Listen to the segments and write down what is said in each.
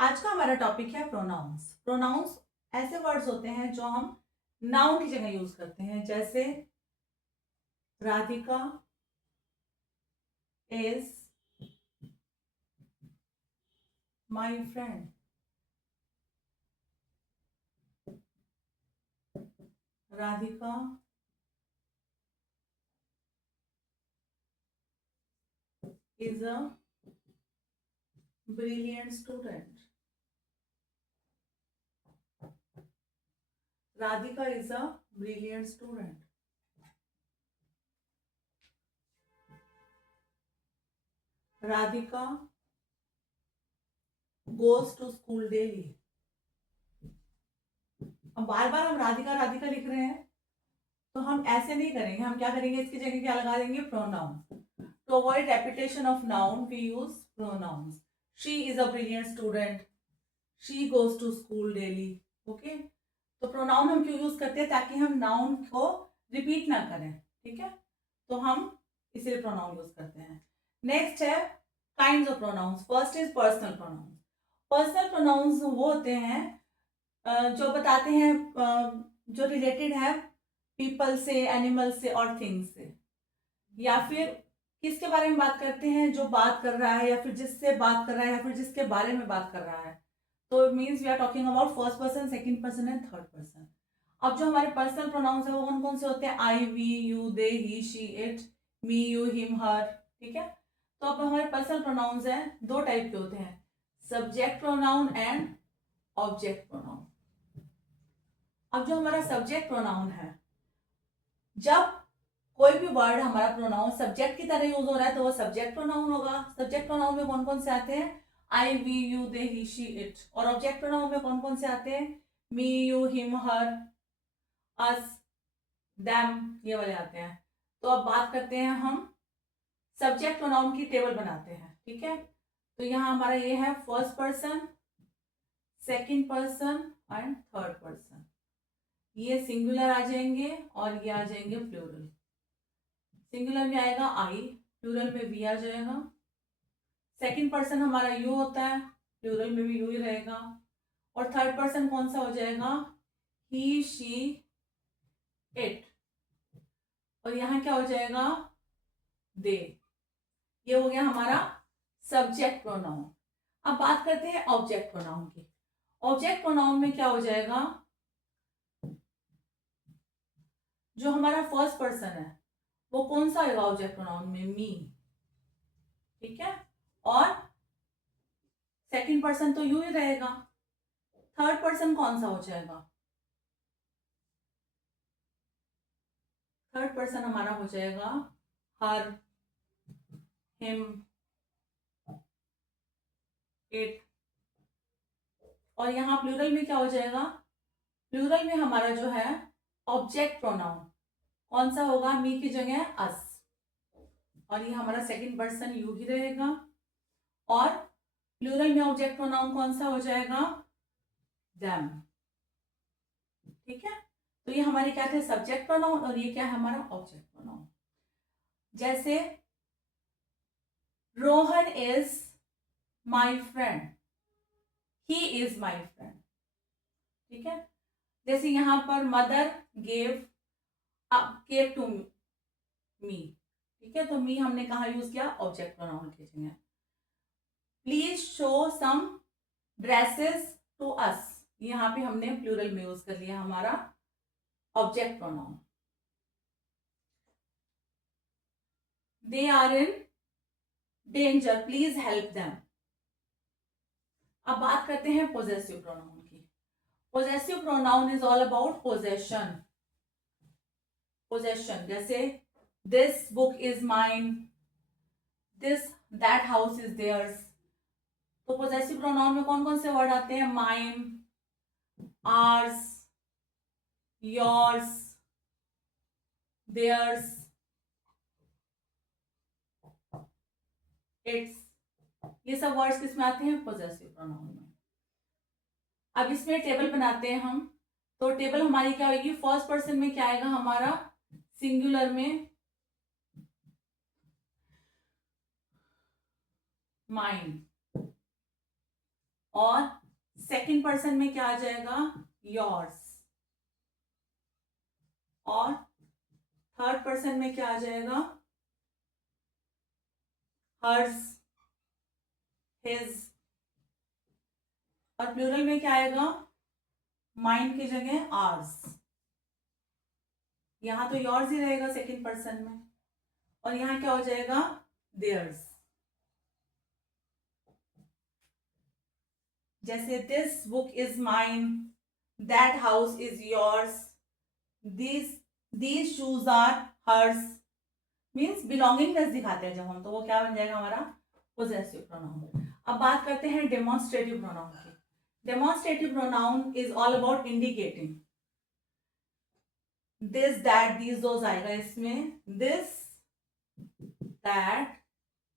आज का हमारा टॉपिक है प्रोनाउंस। प्रोनाउंस ऐसे वर्ड्स होते हैं जो हम नाउन की जगह यूज करते हैं, जैसे Radhika is my friend, Radhika is a brilliant student, Radhika is a brilliant student, Radhika goes to school daily. अब बार बार हम राधिका राधिका लिख रहे हैं, तो हम ऐसे नहीं करेंगे। हम क्या करेंगे, इसकी जगह क्या लगा देंगे, pronoun. To avoid repetition of noun, we use pronouns. She is a brilliant student. She goes to school daily. Okay? तो प्रोनाउन हम क्यों यूज करते हैं, ताकि हम नाउन को रिपीट ना करें। ठीक है, तो हम इसीलिए प्रोनाउन यूज करते हैं। नेक्स्ट है kinds of pronouns. First is personal pronouns. Personal pronouns वो होते हैं जो बताते हैं, जो रिलेटेड है पीपल से, एनिमल से और थिंग्स से, या फिर किसके बारे में बात करते हैं, जो बात कर रहा है या फिर जिससे बात कर रहा है या फिर जिसके बारे में बात कर रहा है। तो means we are talking about first person, second person and third person. अब जो हमारे पर्सनल प्रोनाउंस है वो कौन कौन से होते हैं, I, we, you, they, he, she, it, me, you, him, her. ठीक है, तो अब हमारे पर्सनल प्रोनाउंस हैं, दो टाइप के होते हैं, subject pronoun and object pronoun. अब जो हमारा सब्जेक्ट प्रोनाउन है, जब कोई भी वर्ड हमारा प्रोनाउन सब्जेक्ट की तरह यूज हो रहा है तो वो सब्जेक्ट प्रोनाउन होगा। सब्जेक्ट प्रोनाउन में कौन कौन से आते हैं, I, we, you, they, he, she, it. और ऑब्जेक्ट प्रोनाउन में कौन कौन से आते हैं, me, you, him, her, us, them, ये वाले आते हैं। तो अब बात करते हैं हम सब्जेक्ट प्रोनाउन की टेबल बनाते हैं। ठीक है, तो यहाँ हमारा ये है first person, second person and third person. ये सिंगुलर आ जाएंगे और ये आ जाएंगे प्लूरल। सिंगुलर में आएगा आई, प्लूरल में वी आ जाएगा। सेकंड पर्सन हमारा यू होता है, प्लूरल में भी यू ही रहेगा। और थर्ड पर्सन कौन सा हो जाएगा, ही, शी, इट। और यहाँ क्या हो जाएगा, दे। ये हो गया हमारा सब्जेक्ट प्रोनाउन। अब बात करते हैं ऑब्जेक्ट प्रोनाउन की। ऑब्जेक्ट प्रोनाउन में क्या हो जाएगा, जो हमारा फर्स्ट पर्सन है वो कौन सा होगा ऑब्जेक्ट प्रोनाउन में, मी। ठीक है, और सेकंड पर्सन तो यू ही रहेगा। थर्ड पर्सन कौन सा हो जाएगा, थर्ड पर्सन हमारा हो जाएगा हर, हिम, इट। और यहाँ प्लूरल में क्या हो जाएगा, प्लूरल में हमारा जो है ऑब्जेक्ट प्रोनाउन कौन सा होगा, मी की जगह अस। और ये हमारा सेकंड पर्सन यू ही रहेगा। और प्लूरल में ऑब्जेक्ट प्रोनाउन कौन सा हो जाएगा, देम। ठीक है, तो ये हमारे क्या थे, सब्जेक्ट प्रोनाउन, और ये क्या है हमारा ऑब्जेक्ट प्रोनाउन। जैसे Rohan is my friend, he is my friend. ठीक है, जैसे यहां पर mother gave gave to me. ठीक है, तो मी हमने कहा यूज किया, ऑब्जेक्ट प्रोनाउन की जगह। Please show some dresses to us, यहाँ पे हमने प्लूरल में यूज कर लिया हमारा object pronoun. They are in danger, please help them. अब बात करते हैं पोजेसिव प्रोनाउन की। Possessive pronoun is all about possession. Possession जैसे this book is mine, this that house is theirs. तो पोजेसिव प्रोनाउन में कौन कौन से वर्ड आते हैं, mine, ours, yours, theirs, its. ये सब वर्ड्स किसमें आते हैं, पोजेसिव प्रोनाउन में। अब इसमें टेबल बनाते हैं हम। तो टेबल हमारी क्या होगी, फर्स्ट पर्सन में क्या आएगा हमारा, सिंगुलर में माइन, और सेकंड पर्सन में क्या आ जाएगा, योर्स, और थर्ड पर्सन में क्या आ जाएगा, हर्स, हिज, और प्लूरल में क्या आएगा, माइंड की जगह आर्स। यहां तो योर्स ही रहेगा सेकंड पर्सन में, और यहां क्या हो जाएगा, देयर्स। जैसे this book is mine, that house is yours, these shoes are hers, means belongingness दिखाते हैं जब हम, तो वो क्या बन जाएगा हमारा पोजेसिव प्रोनाउन। अब बात करते हैं डेमोन्स्ट्रेटिव प्रोनाउन की। Demonstrative pronoun is all about indicating, this that these those आएगा इसमें, दिस दैट,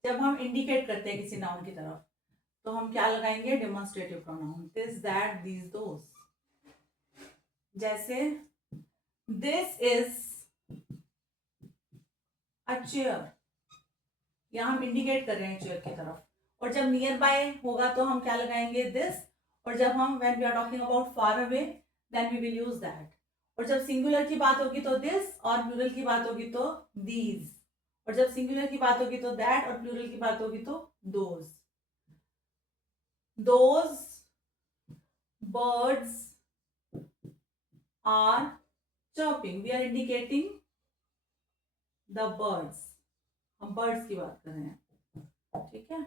जब हम इंडिकेट करते हैं किसी नाउन की तरफ तो हम क्या लगाएंगे, demonstrative pronoun, this that these those. जैसे दिस इज अ चेयर, यहां हम इंडिकेट कर रहे हैं चेयर की तरफ, और जब नियर बाय होगा तो हम क्या लगाएंगे, दिस, और जब हम when we are talking about far away then we will use that, और जब सिंगुलर की बात होगी तो दिस, और प्लूरल की बात होगी तो दीज, और जब सिंगुलर की बात होगी तो दैट, और प्लूरल की बात होगी तो those. Those birds are chirping, we are indicating the birds, हम birds की बात कर रहे हैं, ठीक है,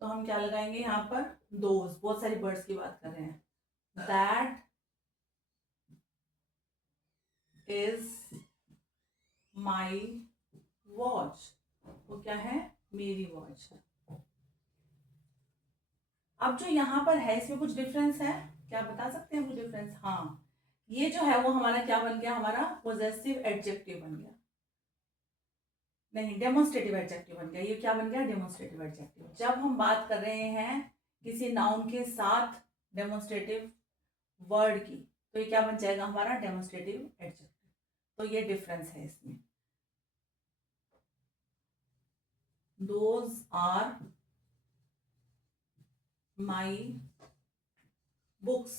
तो हम क्या लगाएंगे यहाँ पर, those, बहुत सारी birds की बात कर रहे हैं, that is my watch, वो क्या है, मेरी वॉच। अब जो यहाँ पर है इसमें कुछ डिफरेंस है, क्या बता सकते हैं कुछ डिफरेंस, हाँ, ये जो है वो हमारा क्या बन गया, हमारा पोजेसिव एडजेक्टिव बन गया, नहीं डेमोन्स्ट्रेटिव एडजेक्टिव बन गया, ये क्या बन गया, डेमोन्स्ट्रेटिव एडजेक्टिव। जब हम बात कर रहे हैं किसी नाउन के साथ डेमोन्स्ट्रेटिव वर्ड की तो ये क्या बन जाएगा हमारा, डेमोन्स्ट्रेटिव एडजेक्टिव। तो ये डिफरेंस है इसमें, दोज आर माई बुक्स,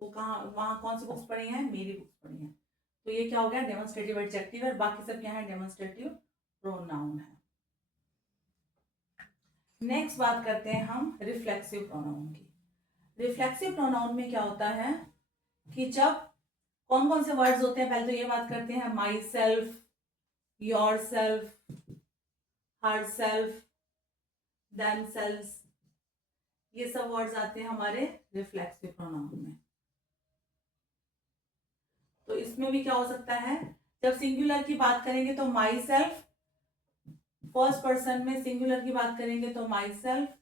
वो कहाँ, वहां कौन सी बुक्स पढ़ी हैं, मेरी बुक्स पढ़ी हैं, तो ये क्या हो गया, डेमोन्स्ट्रेटिव एडजेक्टिव, और बाकी सब क्या है, डेमोन्स्ट्रेटिव प्रोनाउन है। नेक्स्ट बात करते हैं हम रिफ्लेक्सिव प्रोनाउन की। रिफ्लेक्सिव प्रोनाउन में क्या होता है कि जब कौन कौन से वर्ड्स होते हैं, पहले तो ये बात करते हैं, my self, your self, her self, them self, ये सब वर्ड्स आते हैं हमारे रिफ्लेक्सिव प्रोनाउन में। तो इसमें भी क्या हो सकता है, जब सिंगुलर की बात करेंगे तो माई सेल्फ, फर्स्ट पर्सन में सिंगुलर की बात करेंगे तो माई सेल्फ,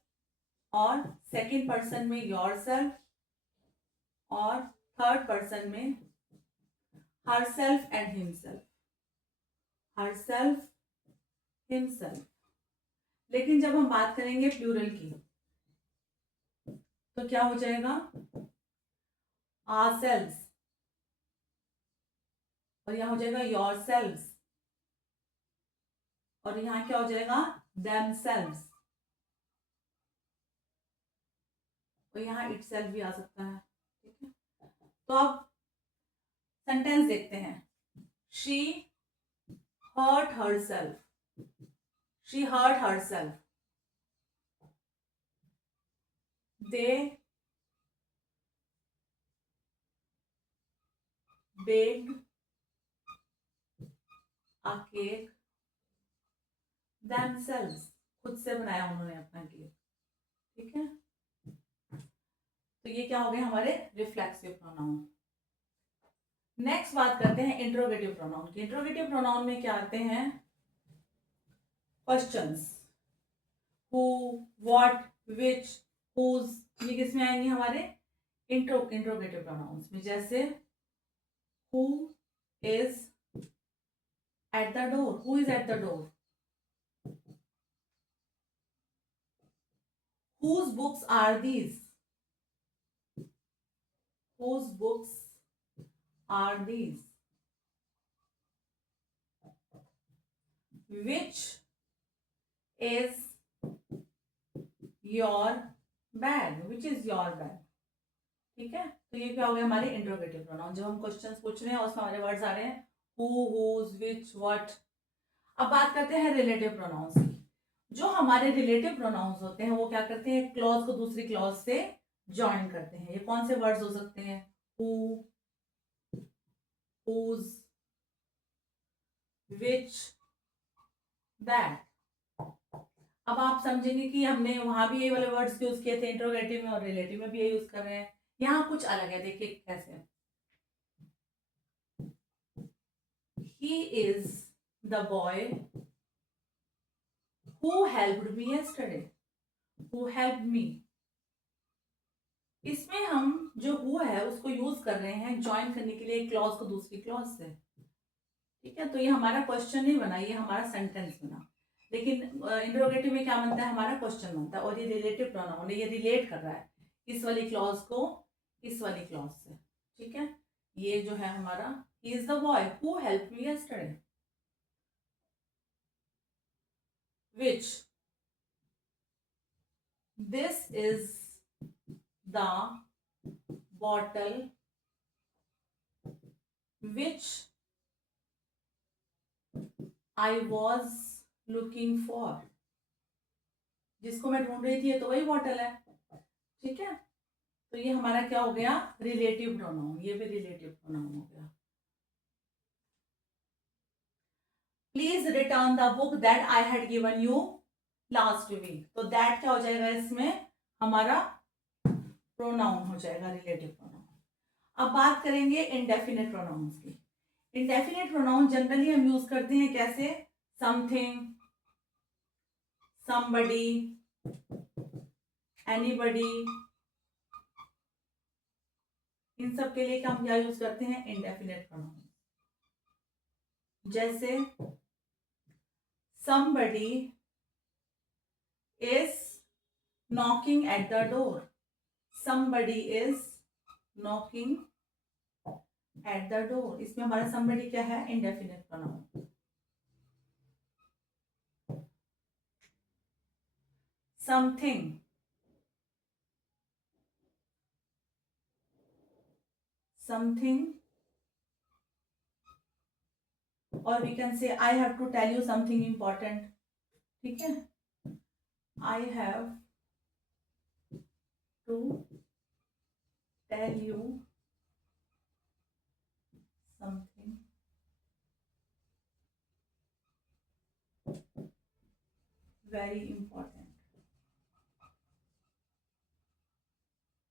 और सेकेंड पर्सन में योर सेल्फ, और थर्ड पर्सन में her self and himself, her self, himself. लेकिन जब हम बात करेंगे प्लूरल की तो क्या हो जाएगा, आर सेल्फ, और यहां हो जाएगा योर सेल्फ, और यहां क्या हो जाएगा, देम सेल्फ, और यहां इट सेल्फ भी आ सकता है, ठीक है। तो अब सेंटेंस देखते हैं, she hurt herself, she hurt herself, they baked a cake themselves, खुद से बनाया उन्होंने अपना केक, ठीक है। तो ये क्या हो गए हमारे रिफ्लेक्सिव प्रोनाउन। नेक्स्ट बात करते हैं इंट्रोगेटिव प्रोनाउन की। इंट्रोगेटिव प्रोनाउन में क्या आते हैं, questions, who, what, which, whose, ये किसमें आएंगे हमारे इंट्रोगेटिव प्रोनाउंस में। जैसे who is at the door, who is at the door, whose books are these, whose books are these, which is your bag, which is your bag. ठीक है, तो ये क्या हो गया हमारे इंट्रोगेटिव प्रोनाउन। जब हम क्वेश्चंस पूछ रहे हैं उसमें हमारे वर्ड्स आ रहे हैं हु, हुज, विच, व्हाट। अब बात करते हैं रिलेटिव प्रोनाउंस की। जो हमारे रिलेटिव प्रोनाउंस होते हैं वो क्या करते हैं, क्लॉज को दूसरी क्लॉज से ज्वाइन करते हैं। ये कौन से वर्ड्स हो सकते हैं, हु, हुज, विच, दैट। अब आप समझेंगे कि हमने वहां भी ये वाले वर्ड्स यूज किए थे इंट्रोगेटिव में और रिलेटिव में भी ये यूज कर रहे हैं। यहाँ कुछ अलग है, देखिए कैसे। He is the boy who helped me yesterday, who helped me. इसमें हम जो हु है उसको यूज कर रहे हैं ज्वाइन करने के लिए क्लॉज को दूसरी क्लॉज से। ठीक है, तो ये हमारा क्वेश्चन नहीं बना, ये हमारा सेंटेंस बना। लेकिन इंट्रोगेटिव में क्या बनता है, हमारा क्वेश्चन बनता है। और ये रिलेटिव प्रोनाउन है, ये रिलेट कर रहा है इस वाली क्लॉज को इस वाली क्लॉज से। ठीक है, ये जो है हमारा, he is the boy who helped me yesterday, which, this is the bottle which I was looking for, जिसको मैं ढूंढ रही थी, ये तो वही बॉटल है। ठीक है, तो ये हमारा क्या हो गया, रिलेटिव प्रोनाउन। ये भी रिलेटिव प्रोनाउन हो गया। Please return the book that I had given you last week. तो दैट क्या हो जाएगा, इसमें हमारा प्रोनाउन हो जाएगा, रिलेटिव प्रोनाउन। अब बात करेंगे इनडेफिनेट प्रोनाउंस की। इनडेफिनेट प्रोनाउन जनरली हम यूज करते हैं कैसे, समथिंग, somebody, anybody, इन सब के लिए हम क्या यूज करते हैं, इंडेफिनेट प्रोनाउन। जैसे somebody is knocking at the door, somebody is knocking at the door, इसमें हमारा somebody क्या है, इंडेफिनेट प्रोनाउन। something, something, और we can say I have to tell you something important। ठीक है, I have to tell you something very